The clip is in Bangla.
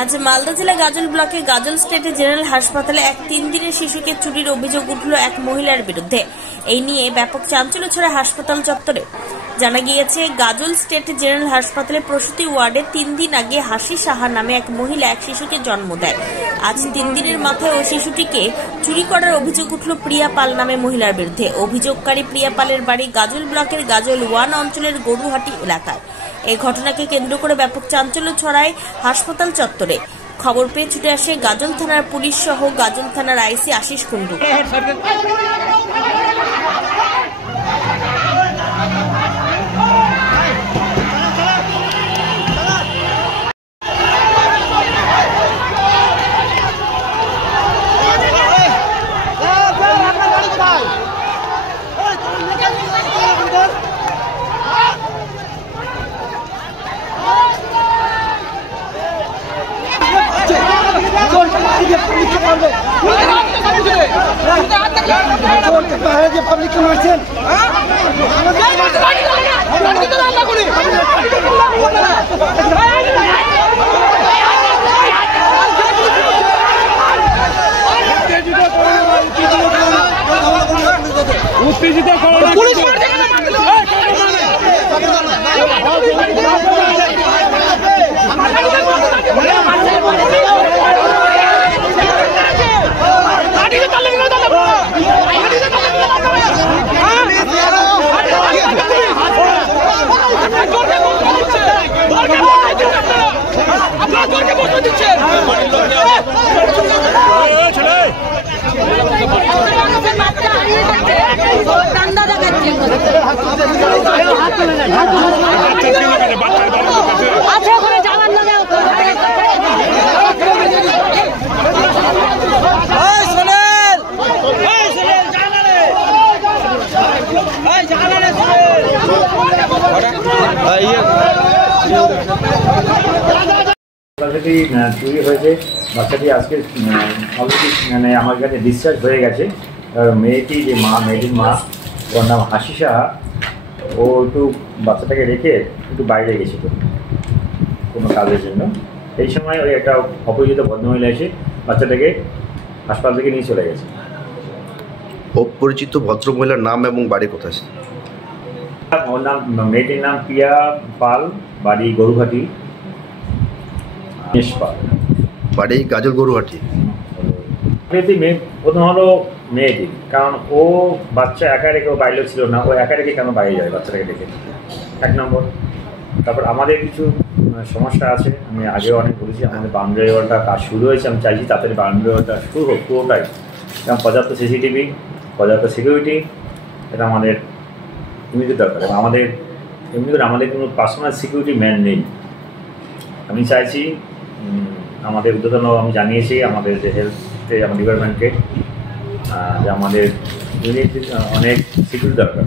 আজ মালদা জেলা গাজল ব্লকে গাজল স্টেট জেনারেল হাসপাতালে এক 3 দিনের শিশুকে চুরির অভিযোগ উঠল এক মহিলার বিরুদ্ধে। এই নিয়ে ব্যাপক চাঞ্চল্য ছড়ায় হাসপাতাল চত্বরে। জানা গিয়েছে, গাজল স্টেট জেনারেল হাসপাতালে প্রসূতি ওয়ার্ডে 3 দিন আগে হাসি সাহা নামে এক মহিলা এক শিশুকে জন্ম দেয়। আজ 3 দিনের মাথায় ওই শিশুটিকে চুরি করার অভিযোগ উঠল প্রিয়া পাল নামে মহিলার বিরুদ্ধে। অভিযোগকারী প্রিয়া পালের বাড়ি গাজল ব্লকের গাজল 1 অঞ্চলের গরুহাটি এলাকায়। এই ঘটনাকে কেন্দ্র করে ব্যাপক চাঞ্চল্য ছড়ায় হাসপাতাল চত্বরে। খবর পেয়ে ছুটে আসে গাজল থানার পুলিশ সহ গাজল থানার আইসি আশিস কুন্ডু। पब्लिक मार्चेन उत्तेजित চুরি হয়েছে। বাচ্চাটি আজকে অলরেডি আমার কাছে ডিসচার্জ হয়ে গেছে। মেয়েটির মা, ওর নাম হাসি সাহা, ও একটু বাচ্চাটাকে রেখে একটু বাইরে গেছিল কোনো কাজের জন্য। এই সময় ওই একটা অপরিচিত ভদ্রমহিলা এসে বাচ্চাটাকে হাসপাতাল থেকে নিয়ে চলে গেছে। অপরিচিত ভদ্রমহিলার নাম এবং বাড়ি কোথায়? ওর নাম, মেয়েটির নাম প্রিয়া পাল, বাড়ি গরুহাটি। বাড়ি গাজল গরুহাটি। প্রথম হলো মেয়েটি, কারণ ও বাচ্চা একা রেখে ও বাইরে ছিল না, ও একা রেখে কেন বাইরে যায় বাচ্চাটাকে দেখে, 1 নম্বর। তারপর আমাদের কিছু সমস্যা আছে, আমি আগেও অনেক বলেছি, আমাদের বাউন্ডারি ওয়ালটা কাজ শুরু হয়েছে। আমি চাইছি তাড়াতাড়ি বাউন্ডারি ওয়ালটা শুরু হোক পুরোটাই, এবং পর্যাপ্ত সিসিটিভি, পর্যাপ্ত সিকিউরিটি, এটা আমাদের এমনিতে দরকার। এবং আমাদের এমনি করে আমাদের কোনো পার্সোনাল সিকিউরিটি ম্যান নেই। আমি চাইছি আমাদের উদ্বোধন আমি জানিয়েছি আমাদের যে হেলথে আমার ডিপার্টমেন্টকে যে আমাদের ইউনিট অনেক সিকিউরিটি দরকার।